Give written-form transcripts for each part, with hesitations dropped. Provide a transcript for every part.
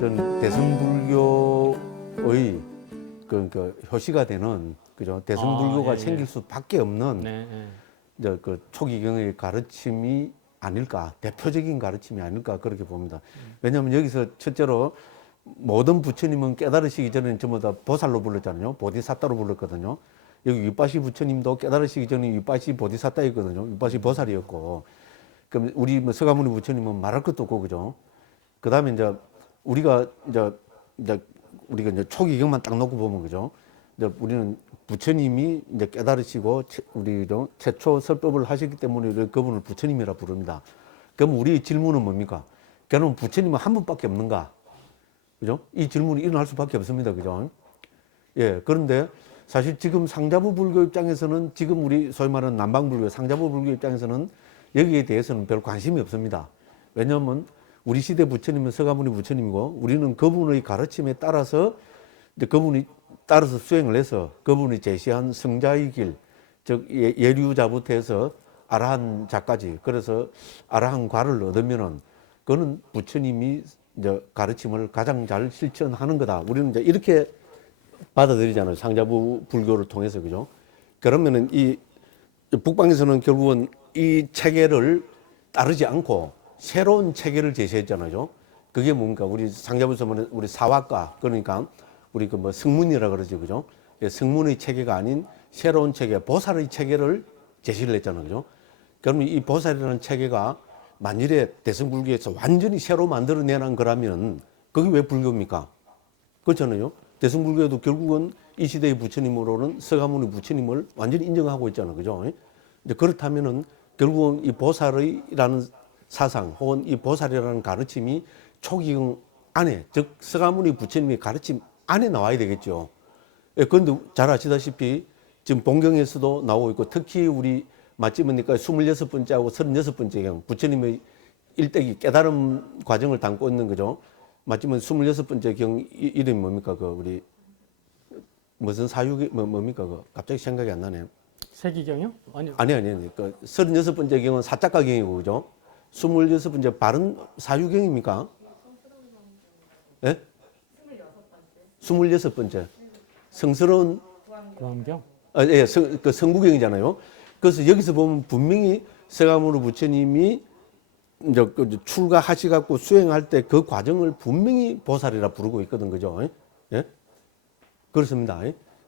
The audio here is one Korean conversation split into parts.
전 대승불교의 효시가 되는 그죠 대승불교가 예, 예. 생길 수밖에 없는 네, 예. 이제 그 초기경의 가르침이 아닐까, 대표적인 가르침이 아닐까 그렇게 봅니다. 왜냐하면 여기서 첫째로 모든 부처님은 깨달으시기 전에는 전부 다 보살로 불렀잖아요. 보디사타로 불렀거든요. 여기 윗바시 부처님도 깨달으시기 전에 윗바시 보디사타였거든요. 윗바시 보살이었고, 그럼 우리 뭐 서가모니 부처님은 말할 것도 없고 그죠. 그 다음에 이제 우리가 초기경만 딱 놓고 보면 그죠. 이제 우리는 부처님이 이제 깨달으시고 우리도 최초 설법을 하셨기 때문에 그분을 부처님이라 부릅니다. 그럼 우리 질문은 뭡니까? 그러면 부처님은 한 분밖에 없는가? 그죠? 이 질문이 일어날 수밖에 없습니다. 그죠? 예. 그런데 사실 지금 상자부 불교 입장에서는 지금 우리 소위 말하는 남방불교, 상자부 불교 입장에서는 여기에 대해서는 별 관심이 없습니다. 왜냐하면 우리 시대 부처님은 서가모니 부처님이고 우리는 그분의 가르침에 따라서 이제 그분이 따라서 수행을 해서 그분이 제시한 성자의 길, 즉 예류자부터 해서 아라한자까지, 그래서 아라한과를 얻으면은 그거는 부처님이 이제 가르침을 가장 잘 실천하는 거다. 우리는 이제 이렇게 받아들이잖아요. 상자부 불교를 통해서 그죠? 그러면은 이 북방에서는 결국은 이 체계를 따르지 않고 새로운 체계를 제시했잖아요. 그게 뭡니까? 우리 상자부에서 말하는 우리 사화과, 그러니까 우리 그 뭐 성문이라 그러죠, 그죠? 성문의 체계가 아닌 새로운 체계, 보살의 체계를 제시를 했잖아요, 그죠? 그러면 이 보살이라는 체계가 만일에 대승불교에서 완전히 새로 만들어내는 거라면 그게 왜 불교입니까? 그렇잖아요. 대승불교도 결국은 이 시대의 부처님으로는 서가모니 부처님을 완전히 인정하고 있잖아요, 그죠? 이제 그렇다면은 결국은 이 보살이라는 사상 혹은 이 보살이라는 가르침이 초기경 안에, 즉 서가모니 부처님의 가르침 안에 나와야 되겠죠. 예, 그런데 잘 아시다시피 지금 본경에서도 나오고 있고, 특히 우리 맞지뭡니까 26번째하고 36번째 경, 부처님의 일대기 깨달음 과정을 담고 있는 거죠. 맞지만 26번째 경 이름이 뭡니까? 그 우리 무슨 사유기 뭡니까? 그 갑자기 생각이 안 나네요. 세기경이요? 아니. 그 36번째 경은 사자가 경이고 그죠? 26번째 바른 사유경입니까? 예? 26번째. 성스러운 구암경? 예, 그 성구경이잖아요. 그래서 여기서 보면 분명히 서가모니 부처님이 이제 출가하시갖고 수행할 때 그 과정을 분명히 보살이라 부르고 있거든, 그죠? 예? 그렇습니다.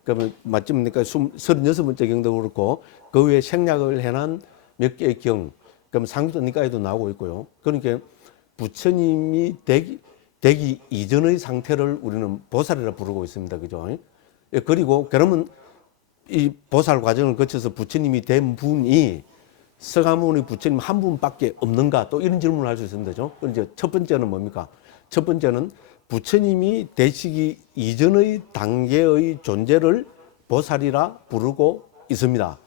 그러면 맞습니까? 36번째 경도 그렇고, 그 외에 생략을 해놓은 몇 개의 경, 그럼 상주니까에도 나오고 있고요. 그러니까 부처님이 되기 이전의 상태를 우리는 보살이라 부르고 있습니다. 그죠? 예, 그리고 그러면 이 보살 과정을 거쳐서 부처님이 된 분이 서가모니 부처님 한 분밖에 없는가? 또 이런 질문을 할 수 있습니다. 그죠? 이제 첫 번째는 뭡니까? 첫 번째는 부처님이 되시기 이전의 단계의 존재를 보살이라 부르고 있습니다.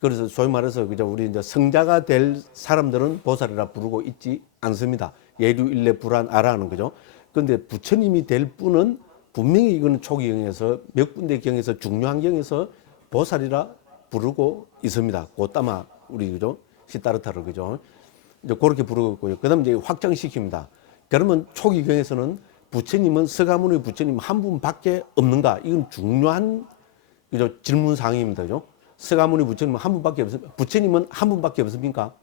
그래서 소위 말해서 그죠? 우리 이제 성자가 될 사람들은 보살이라 부르고 있지 않습니다. 예류 일례 불안 아라는 거죠. 그런데 부처님이 될 분은 분명히 이거는 초기경에서 몇 군데 경에서 중요한 경에서 보살이라 부르고 있습니다. 고따마 우리 그죠? 시타르타를 그죠? 이제 그렇게 부르고 있고요. 그다음 이제 확장시킵니다. 그러면 초기경에서는 부처님은 서가모니 부처님 한 분밖에 없는가? 이건 중요한 그죠? 질문 사항입니다. 그죠? 서가모니 부처님은 한 분밖에 없습니까? 부처님은 한 분밖에 없습니까?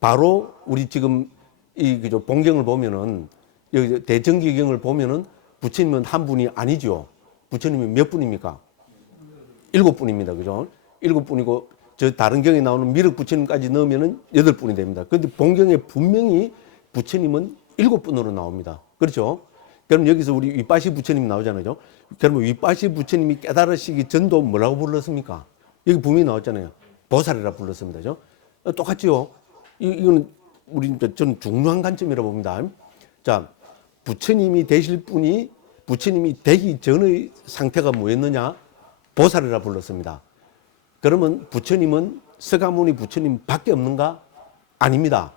바로 우리 지금 이 그죠? 본경을 보면은 여기 대정기경을 보면은 부처님은 한 분이 아니죠. 부처님이 몇 분입니까? 7분입니다. 그죠? 7분이고 저 다른 경에 나오는 미륵 부처님까지 넣으면은 8분이 됩니다. 그런데 본경에 분명히 부처님은 7분으로 나옵니다. 그렇죠? 그럼 여기서 우리 윗바시 부처님 나오잖아요. 그러면 윗바시 부처님이 깨달으시기 전도 뭐라고 불렀습니까? 여기 분명히 나왔잖아요. 보살이라 불렀습니다. 그죠? 똑같죠? 이거는 우리 저는 중요한 관점이라고 봅니다. 자, 부처님이 되실 분이 부처님이 되기 전의 상태가 뭐였느냐? 보살이라 불렀습니다. 그러면 부처님은 서가모니 부처님 밖에 없는가? 아닙니다.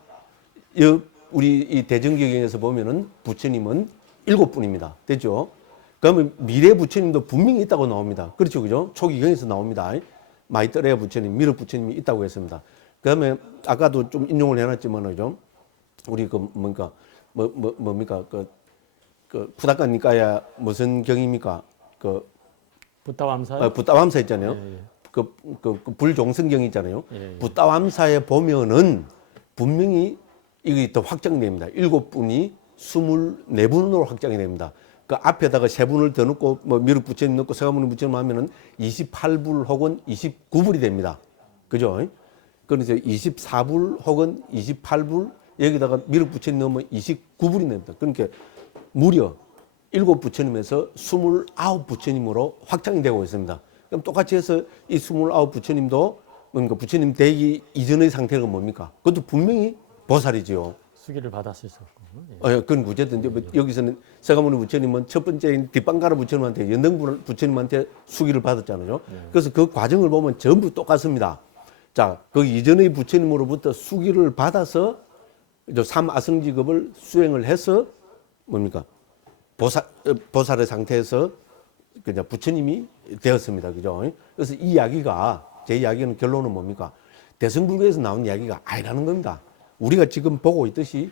우리 이 대정기경에서 보면은 부처님은 7분입니다. 됐죠? 그러면 미래 부처님도 분명히 있다고 나옵니다. 그렇죠, 그죠? 초기경에서 나옵니다. 마이터레아 부처님, 미륵 부처님이 있다고 했습니다. 그다음에 아까도 좀 인용을 해놨지만, 그죠? 우리 그 뭔가 뭡니까 그 부닥간 니까야 무슨 경입니까? 그 부따왕사요? 부따왕사 있잖아요. 예, 그 불종성경 있잖아요. 예, 예. 부따왕사에 보면은 분명히 이게 더 확장됩니다. 7분이 24분으로 확장이 됩니다. 그 앞에다가 3분을 더 넣고 뭐 미륵 부처님 넣고 서가모니 부처님 하면은 28불 혹은 29불이 됩니다. 그죠? 그래서 24불 혹은 28불 여기다가 미륵 부처님 넣으면 29불이 됩니다. 그러니까 무려 7부처님에서 29부처님으로 확장이 되고 있습니다. 그럼 똑같이 해서 이 29부처님도 뭔가 부처님 되기 이전의 상태가 뭡니까? 그것도 분명히 보살이지요. 수기를 받았을 수 없고. 예. 그건 어쨌든 이제 뭐 여기서는 서가모니 부처님은 첫 번째인 뒷방가라 부처님한테 연등 부처님한테 수기를 받았잖아요. 그래서 그 과정을 보면 전부 똑같습니다. 자, 그 이전의 부처님으로부터 수기를 받아서 이제 삼아성직업을 수행을 해서 뭡니까? 보살의 상태에서 그냥 부처님이 되었습니다. 그죠? 그래서 이 이야기가 제 이야기는 결론은 뭡니까? 대승불교에서 나온 이야기가 아니라는 겁니다. 우리가 지금 보고 있듯이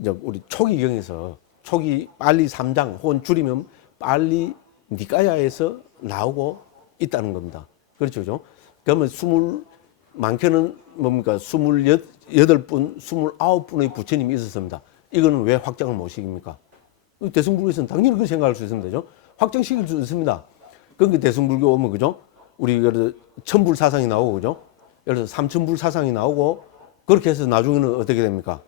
이제 우리 초기경에서 초기 빨리 3장 혹은 줄이면 빨리 니까야에서 나오고 있다는 겁니다. 그렇죠, 그죠? 그러면 많게는 뭡니까? 28분, 29분의 부처님이 있었습니다. 이거는 왜 확장을 못 시킵니까? 대승불교에서는 당연히 그렇게 생각할 수 있습니다. 그죠? 확장시킬 수 있습니다. 그러니까 대승불교 오면, 그죠? 우리, 예를 들어, 천불 사상이 나오고, 그죠? 예를 들어, 삼천불 사상이 나오고, 그렇게 해서 나중에는 어떻게 됩니까?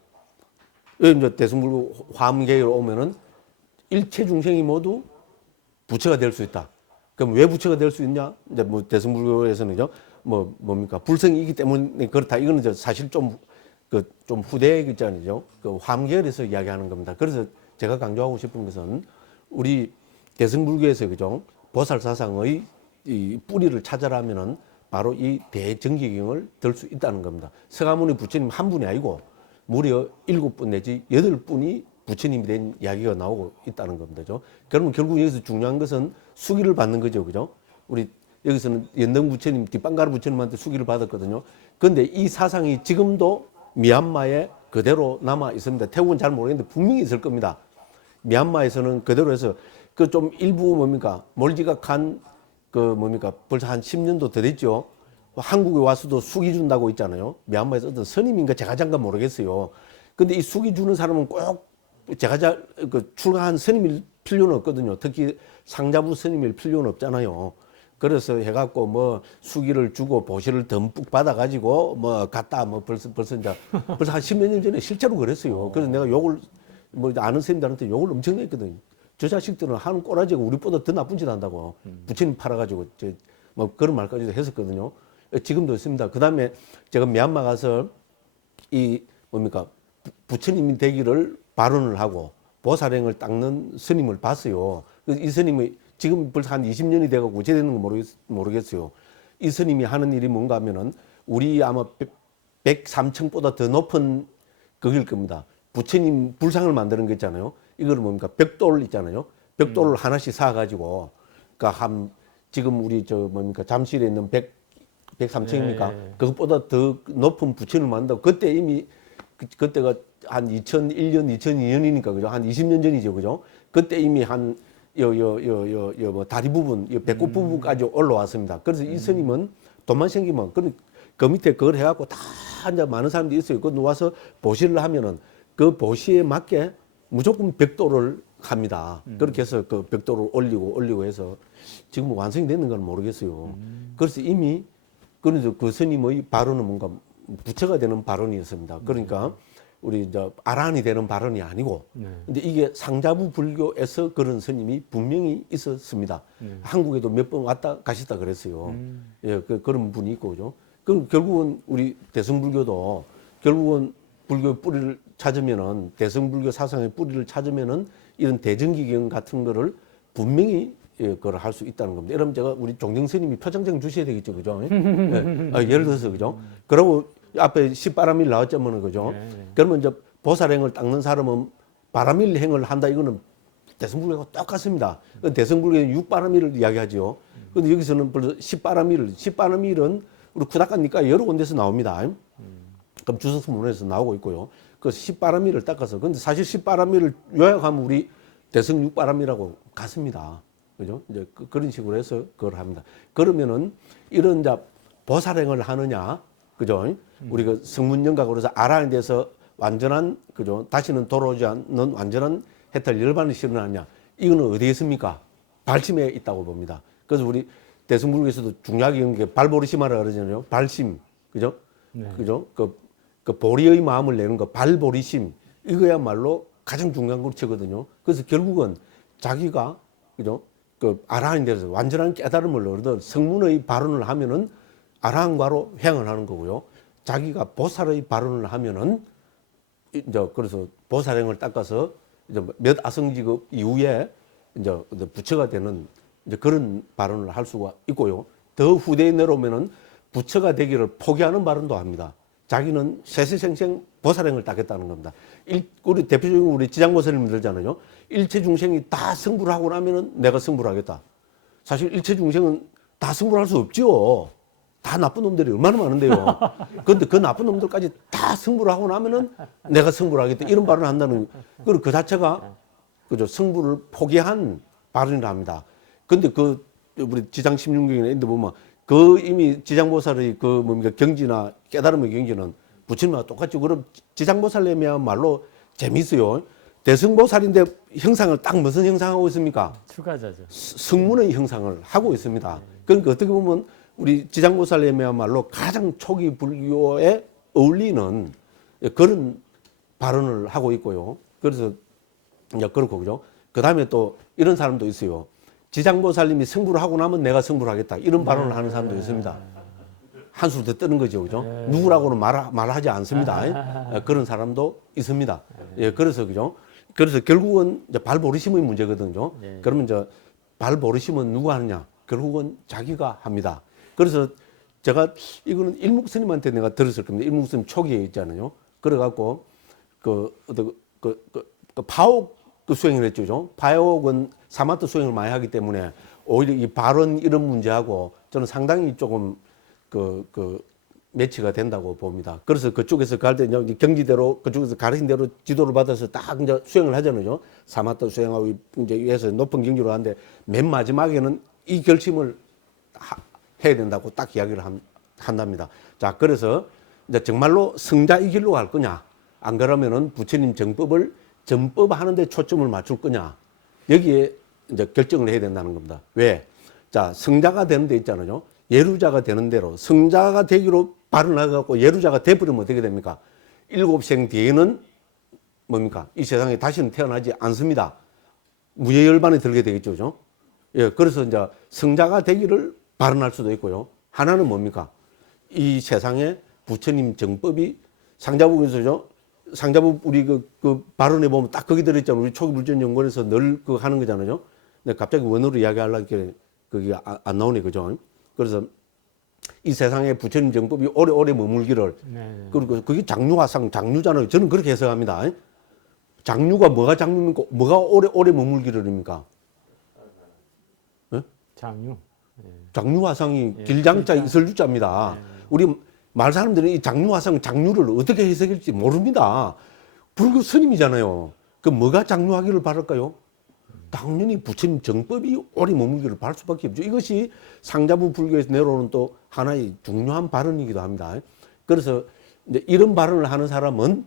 여기 이제 대승불교 화엄계로 오면은 일체 중생이 모두 부처가 될 수 있다. 그럼 왜 부처가 될 수 있냐? 이제 뭐 대승불교에서는요, 뭡니까? 불성이기 때문에 그렇다. 이거는 이제 사실 좀 후대 있잖아요. 그 화엄계열에서 이야기하는 겁니다. 그래서 제가 강조하고 싶은 것은 우리 대승불교에서 그죠? 보살 사상의 이 뿌리를 찾아라면은 바로 이 대정기경을 들 수 있다는 겁니다. 서가모니 부처님 한 분이 아니고 무려 7분 내지 8분이 부처님이 된 이야기가 나오고 있다는 겁니다. 그러면 결국 여기서 중요한 것은 수기를 받는 거죠. 그죠? 우리 여기서는 연등 부처님, 뒷방가르 부처님한테 수기를 받았거든요. 그런데 이 사상이 지금도 미얀마에 그대로 남아 있습니다. 태국은 잘 모르겠는데 분명히 있을 겁니다. 미얀마에서는 그대로 해서 그 좀 일부 뭡니까? 몰지각한 그 뭡니까? 벌써 한 10년도 더 됐죠. 한국에 와서도 수기 준다고 있잖아요. 미얀마에서 어떤 스님인가 제가 잠깐 모르겠어요. 근데 이 수기 주는 사람은 꼭 제가 출가한 스님일 필요는 없거든요. 특히 상자부 스님일 필요는 없잖아요. 그래서 해갖고 뭐 수기를 주고 보시를 듬뿍 받아가지고 뭐 갔다 뭐 벌써 이제 벌써 한 10몇 년 전에 실제로 그랬어요. 그래서 내가 욕을 뭐 아는 스님들한테 욕을 엄청 냈거든요. 저 자식들은 하는 꼬라지가 우리보다 더 나쁜 짓 한다고. 부처님 팔아가지고 뭐 그런 말까지도 했었거든요. 지금도 있습니다. 그 다음에 제가 미얀마 가서 이 뭡니까? 부처님이 되기를 발언을 하고 보살행을 닦는 스님을 봤어요. 이 스님이 지금 벌써 한 20년이 돼가고 어째 되는 거 모르겠어요. 이 스님이 하는 일이 뭔가 하면은 우리 아마 103층보다 더 높은 그길 겁니다. 부처님 불상을 만드는 거 있잖아요. 이거는 뭡니까? 벽돌 있잖아요. 벽돌을 하나씩 사가지고, 그러니까 지금 우리 뭡니까? 잠실에 있는 103층입니까? 예. 그것보다 더 높은 부처님을 만든다고. 그때 이미, 그때가 한 2001년, 2002년이니까, 그죠? 한 20년 전이죠, 그죠? 그때 이미 뭐 다리 부분, 배꼽 부분까지 올라왔습니다. 그래서 이 스님은 돈만 생기면, 그 밑에 그걸 해갖고 다 이제 많은 사람들이 있어요. 그 와서 보시를 하면은 그 보시에 맞게 무조건 벽돌을 합니다. 그렇게 해서 그 벽돌을 올리고 해서 지금 완성이 됐는 건 모르겠어요. 그래서 이미 그래서 그 스님의 발언은 뭔가 부처가 되는 발언이었습니다. 그러니까 우리 이제 아란이 되는 발언이 아니고, 근데 이게 상자부 불교에서 그런 스님이 분명히 있었습니다. 한국에도 몇 번 왔다 가셨다 그랬어요. 예, 그런 분이 있고, 그죠? 그럼 결국은 우리 대승불교도 결국은 불교 뿌리를 찾으면은 대승불교 사상의 뿌리를 찾으면은 이런 대정기경 같은 거를 분명히 그걸 할 수 있다는 겁니다. 여러분 제가 우리 종정 스님이 표창장 주셔야 되겠죠, 그죠? 예. 예를 들어서 그죠? 그러고 앞에 십바람일 나왔자면은 그죠? 그러면 이제 보살행을 닦는 사람은 바람일 행을 한다 이거는 대승불교가 똑같습니다. 대승불교는 육바람일을 이야기하죠. 근데 여기서는 벌써 십바람일은 우리 구닥가니까 여러 군데서 나옵니다. 그럼 주석문에서 나오고 있고요. 그 십바람미를 닦아서. 근데 사실 십바람미를 요약하면 우리 대성육바람미라고 같습니다. 그죠? 이제 그런 식으로 해서 그걸 합니다. 그러면은 이런 이제 보살행을 하느냐, 그죠? 우리 그 성문영각으로 해서 아라한에 대해서 완전한, 그죠? 다시는 돌아오지 않는 완전한 해탈 열반을 실현하느냐, 이거는 어디에 있습니까? 발심에 있다고 봅니다. 그래서 우리 대승불교에서도 중요하게 여긴 게 발보리심하라 그러잖아요. 발심, 그죠? 네. 그죠? 그 보리의 마음을 내는 거, 발보리심, 이거야말로 가장 중요한 것이거든요. 그래서 결국은 자기가, 그죠? 그 아라한에 대해서 완전한 깨달음을 얻어 성문의 발언을 하면은 아라한과로 행을 하는 거고요. 자기가 보살의 발언을 하면은 이제 그래서 보살행을 닦아서 이제 몇 아성직업 이후에 이제 부처가 되는 이제 그런 발언을 할 수가 있고요. 더 후대에 내려오면은 부처가 되기를 포기하는 발언도 합니다. 자기는 세세생생 보살행을 닦겠다는 겁니다. 우리 대표적인 우리 지장보살님 들잖아요. 일체 중생이 다 성불을 하고 나면은 내가 성불을 하겠다. 사실 일체 중생은 다 성불할 수 없지요. 다 나쁜 놈들이 얼마나 많은데요. 그런데 그 나쁜 놈들까지 다 성불을 하고 나면은 내가 성불을 하겠다. 이런 발언을 한다는, 그 자체가, 그죠, 성불을 포기한 발언이라 합니다. 근데 그, 우리 지장 16경이나 인데 보면 그 이미 지장보살의 그 뭡니까 경지나 깨달음의 경지는 부처님과 똑같죠. 그럼 지장보살님이야말로 재미있어요. 대승보살인데 형상을 딱 무슨 형상하고 있습니까? 출가자죠. 성문의 형상을 하고 있습니다. 그러니까 어떻게 보면 우리 지장보살님이야말로 가장 초기 불교에 어울리는 그런 발언을 하고 있고요. 그래서 이제 그렇고, 그죠? 그 다음에 또 이런 사람도 있어요. 지장보살님이 성불을 하고 나면 내가 성불을 하겠다. 이런 발언을 하는 사람도 있습니다. 한술 더 뜨는 거죠. 그죠? 누구라고는 말하지 않습니다. 그런 사람도 있습니다. 예, 그래서, 그죠? 그래서 결국은 이제 발보리심의 문제거든요. 그러면 이제 발보리심은 누가 하느냐? 결국은 자기가 합니다. 그래서 제가 이거는 일묵스님한테 내가 들었을 겁니다. 일묵스님 초기에 있잖아요. 그래갖고 파옥 그 수행을 했죠. 파옥은 사마트 수행을 많이 하기 때문에 오히려 이 발언 이런 문제하고 저는 상당히 조금 매치가 된다고 봅니다. 그래서 그쪽에서 갈 때 이제 경지대로 그쪽에서 가르친 대로 지도를 받아서 딱 이제 수행을 하잖아요. 사마트 수행하고 이제 해서 높은 경지로 하는데 맨 마지막에는 이 결심을 해야 된다고 딱 이야기를 한답니다. 자, 그래서 이제 정말로 성자의 길로 갈 거냐, 안 그러면은 부처님 정법을 전법하는데 초점을 맞출 거냐, 여기에 이제 결정을 해야 된다는 겁니다. 왜? 자, 성자가 되는 데 있잖아요. 예루자가 되는 대로 성자가 되기로 발언해갖고 예루자가 돼버리면 어떻게 됩니까? 일곱생 뒤에는 뭡니까? 이 세상에 다시는 태어나지 않습니다. 무예열반에 들게 되겠죠. 그죠? 예, 그래서 이제 성자가 되기를 발언할 수도 있고요. 하나는 뭡니까? 이 세상에 부처님 정법이 상자부에서죠. 상자부 우리 그 발언해 보면 딱 거기 들어있잖아요. 우리 초기 불전연구원에서 늘 그 하는 거잖아요. 근데 갑자기 원어로 이야기하려니까 그게 안 나오네, 그죠? 그래서 이 세상에 부처님 정법이 오래오래 머물기를. 그리고 그게 장류화상, 장류잖아요. 저는 그렇게 해석합니다. 장류가 뭐가 장류입니까? 뭐가 오래오래 머물기를입니까? 네? 장류. 장류화상이 길장자 이설주자입니다. 우리 말 사람들은 이 장류화상, 장류를 어떻게 해석할지 모릅니다. 불교 스님이잖아요. 그 뭐가 장류하기를 바랄까요? 당연히 부처님 정법이 오래 머물기를 바랄 수밖에 없죠. 이것이 상자부 불교에서 내려오는 또 하나의 중요한 발언이기도 합니다. 그래서 이제 이런 발언을 하는 사람은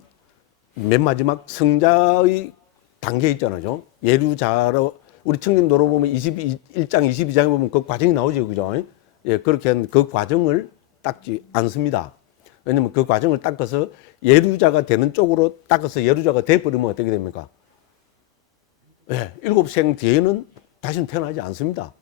맨 마지막 성자의 단계에 있잖아요. 예류자로 우리 청림도로 보면 21장, 22장에 보면 그 과정이 나오죠. 그죠? 예, 그렇게 한 그 과정을 닦지 않습니다. 왜냐면 그 과정을 닦아서 예류자가 되는 쪽으로 닦아서 예류자가 돼버리면 어떻게 됩니까? 예, 일곱생 뒤에는 다시는 태어나지 않습니다.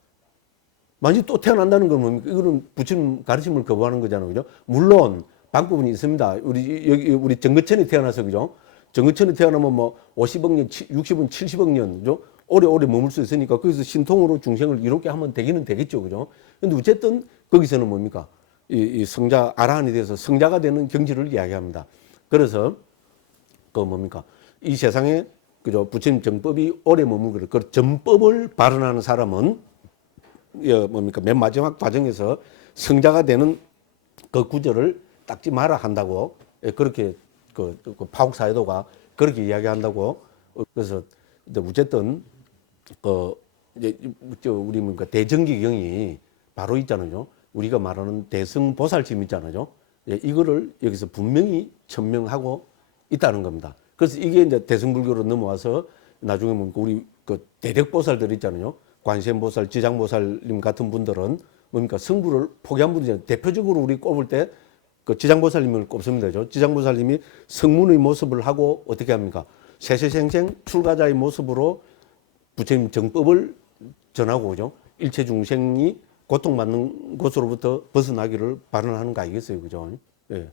만약 또 태어난다는 건 뭡니까? 이거는 부처님 가르침을 거부하는 거잖아요. 그죠? 물론, 방법은 있습니다. 우리 정거천이 태어나서, 그죠? 정거천이 태어나면 뭐 50억 년, 60억, 70억 년, 그죠? 오래오래 머물 수 있으니까 거기서 신통으로 중생을 이롭게 하면 되기는 되겠죠. 그죠? 근데 어쨌든 거기서는 뭡니까? 이 성자, 아라한에 대해서 성자가 되는 경지를 이야기합니다. 그래서, 그 뭡니까? 이 세상에, 그죠? 부처님 정법이 오래 머물기를, 그 전법을 발언하는 사람은, 뭡니까? 맨 마지막 과정에서 성자가 되는 그 구절을 닦지 마라 한다고, 그렇게 그 파국 사회도가 그렇게 이야기한다고. 그래서 이제 어쨌든 그 이제 우리 뭔가 대정기경이 바로 있잖아요. 우리가 말하는 대승보살심 있잖아요. 예, 이거를 여기서 분명히 천명하고 있다는 겁니다. 그래서 이게 이제 대승불교로 넘어와서 나중에 뭐 우리 그 대력보살들 있잖아요. 관세음보살, 지장보살님 같은 분들은 뭡니까 성부를 포기한 분이잖아요. 대표적으로 우리 꼽을 때 그 지장보살님을 꼽습니다. 지장보살님이 성문의 모습을 하고 어떻게 합니까? 세세생생 출가자의 모습으로 부처님 정법을 전하고 그죠? 일체 중생이 고통받는 곳으로부터 벗어나기를 발언하는 거 아니겠어요, 그죠? 예,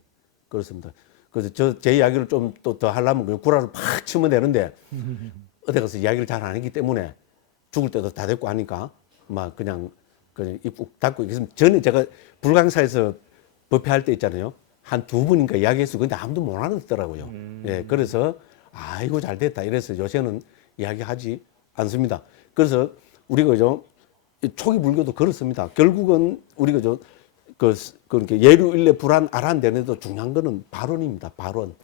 그렇습니다. 그래서 제 이야기를 좀 또 더 하려면 그냥 구라를 팍 치면 되는데 어디 가서 이야기를 잘 안 했기 때문에 죽을 때도 다 됐고 하니까 막 그냥 입 꾹 닫고 있습니다. 전에 제가 불광사에서 법회할 때 있잖아요. 한 두 번인가 이야기했어요. 근데 아무도 못 알아듣더라고요. 예, 그래서 아이고 잘 됐다. 이래서 요새는 이야기하지 않습니다. 그래서 우리가 그죠? 초기 불교도 그렇습니다. 결국은 우리가 그렇게 예류일례 불안 아란 되는데도 중요한 거는 발언입니다. 발언.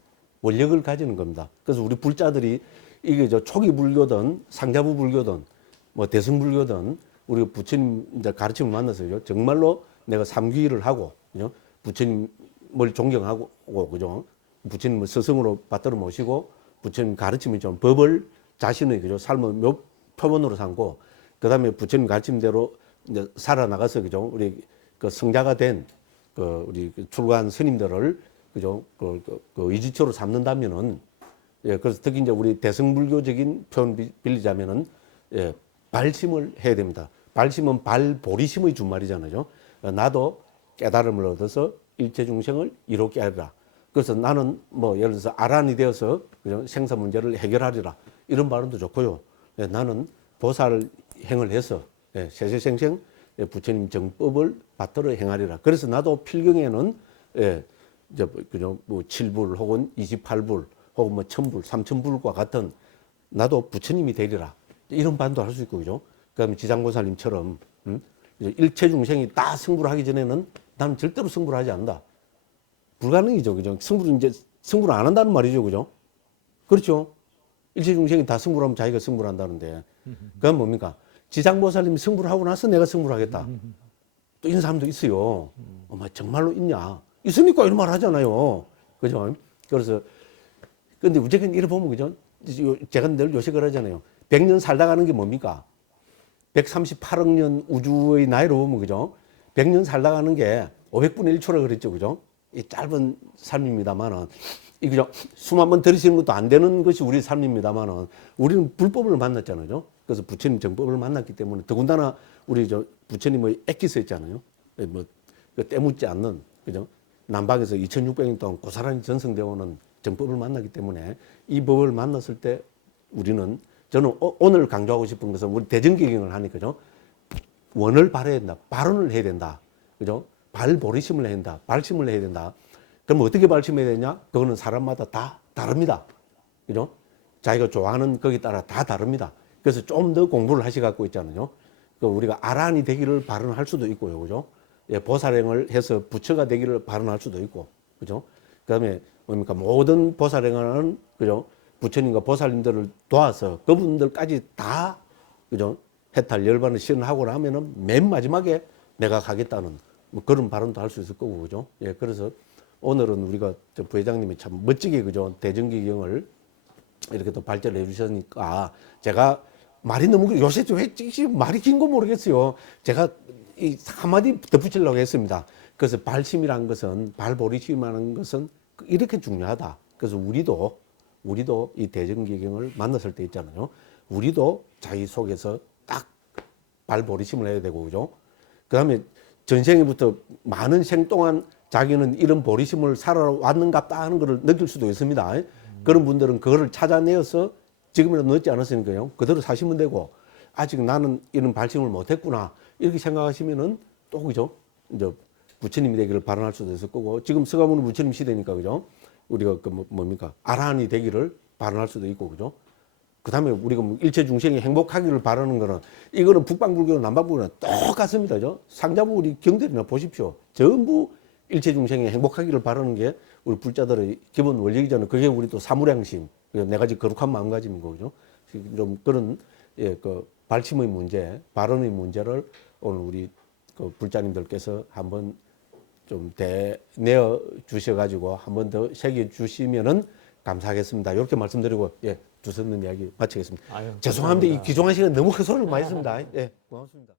원력을 가지는 겁니다. 그래서 우리 불자들이 이게 초기 불교든 상자부 불교든 뭐 대승불교든 우리가 부처님 이제 가르침을 만나서요. 정말로 내가 삼귀를 하고 그죠? 부처님을 존경하고 그죠? 부처님을 스승으로 받들어 모시고 부처님 가르침이 좀 법을 자신의 그죠? 삶의 몇 표본으로 삼고 그다음에 부처님 가르침대로 이제 살아나가서 그죠? 우리 그 성자가 된 그 우리 출가한 스님들을 그죠? 그 의지처로 삼는다면은 예, 그래서 특히 이제 우리 대승불교적인 표현 빌리자면은 예, 발심을 해야 됩니다. 발심은 발보리심의 준말이잖아요. 나도 깨달음을 얻어서 일체 중생을 이롭게 하리라. 그래서 나는 뭐 예를 들어서 아란이 되어서 그죠? 생사 문제를 해결하리라. 이런 발언도 좋고요. 예, 나는 보살 행을 해서 예, 세세생생 예, 부처님 정법을 받들어 행하리라. 그래서 나도 필경에는 예, 이제 그죠? 뭐 7불 혹은 28불 혹은 뭐 1000불, 3000불과 같은 나도 부처님이 되리라. 이런 반도 할 수 있고 그죠? 그다음에 지장보살님처럼 이제 일체 중생이 다 승부를 하기 전에는 나는 절대로 승부를 하지 않는다. 불가능이죠, 그죠? 승부를 안 한다는 말이죠, 그죠? 그렇죠? 일체 중생이 다 승부를 하면 자기가 승부를 한다는데, 그건 뭡니까? 지장보살님이 승부를 하고 나서 내가 승부를 하겠다. 또 이런 사람도 있어요. 정말로 있냐? 있으니까 이런 말 하잖아요. 그죠? 그래서, 근데 어쨌든 이래 보면, 그죠? 제가 늘 요새 그러잖아요. 100년 살다 가는 게 뭡니까? 138억 년 우주의 나이로 보면, 그죠? 100년 살다 가는 게 500분의 1초라 그랬죠, 그죠? 이 짧은 삶입니다만은, 이 그죠? 숨 한번 들이쉬는 것도 안 되는 것이 우리 삶입니다만은, 우리는 불법을 만났잖아요. 그래서 부처님 정법을 만났기 때문에, 더군다나 우리 부처님의 엑기스 있잖아요. 뭐, 때묻지 않는, 그죠? 남방에서 2600년 동안 고스란히 전승되어 오는 정법을 만나기 때문에, 이 법을 만났을 때 우리는, 저는 오늘 강조하고 싶은 것은 우리 대정기경을 하니까, 그죠? 원을 발해야 된다. 발언을 해야 된다. 그죠? 발보리심을 해야 된다. 발심을 해야 된다. 그럼 어떻게 발심해야 되냐? 그거는 사람마다 다 다릅니다. 그죠? 자기가 좋아하는 거기에 따라 다 다릅니다. 그래서 좀 더 공부를 하셔갖고 있잖아요. 우리가 아란이 되기를 발언할 수도 있고요. 그죠? 예, 보살행을 해서 부처가 되기를 발언할 수도 있고. 그죠? 그 다음에 뭡니까? 모든 보살행을, 그죠? 부처님과 보살님들을 도와서 그분들까지 다, 그죠? 해탈 열반을 시연하고 나면은 맨 마지막에 내가 가겠다는 뭐 그런 발언도 할 수 있을 거고, 그죠? 예, 그래서 오늘은 우리가 부회장님이 참 멋지게, 그죠? 대정기경을 이렇게 또 발전해 주셨으니까 제가 말이 너무, 요새 왜 말이 긴 거 모르겠어요. 제가 이 한마디 덧붙이려고 했습니다. 그래서 발심이라는 것은, 발보리심이라는 것은 이렇게 중요하다. 그래서 우리도 이 대정기경을 만났을 때 있잖아요. 우리도 자기 속에서 딱 발보리심을 해야 되고, 그죠? 그 다음에 전생에부터 많은 생 동안 자기는 이런 보리심을 살아왔는갑다 하는 것을 느낄 수도 있습니다. 그런 분들은 그거를 찾아내어서 지금이라도 늦지 않았으니까요. 그대로 사시면 되고, 아직 나는 이런 발심을 못했구나. 이렇게 생각하시면은 또, 그죠? 이제 부처님이 되기를 발언할 수도 있을 거고, 지금 서가모니 부처님 시대니까, 그죠? 우리가 뭡니까? 아란이 되기를 발언할 수도 있고, 그죠? 그 다음에 우리가 일체 중생이 행복하기를 바라는 거는, 이거는 북방불교나 남방불교나 똑같습니다. 상자부 우리 경들이나 보십시오. 전부 일체 중생이 행복하기를 바라는 게 우리 불자들의 기본 원칙이잖아요. 그게 우리 또 사물양심, 네 가지 거룩한 마음가짐인 거죠. 좀 그런 예, 그 발침의 문제, 발언의 문제를 오늘 우리 그 불자님들께서 한번 좀 내어 주셔가지고 한 번 더 새겨 주시면은 감사하겠습니다. 이렇게 말씀드리고 예, 주선님 이야기 마치겠습니다. 아유, 죄송합니다. 이 감사합니다. 귀중한 시간 너무 큰 소리를 많이 했습니다. 예, 고맙습니다.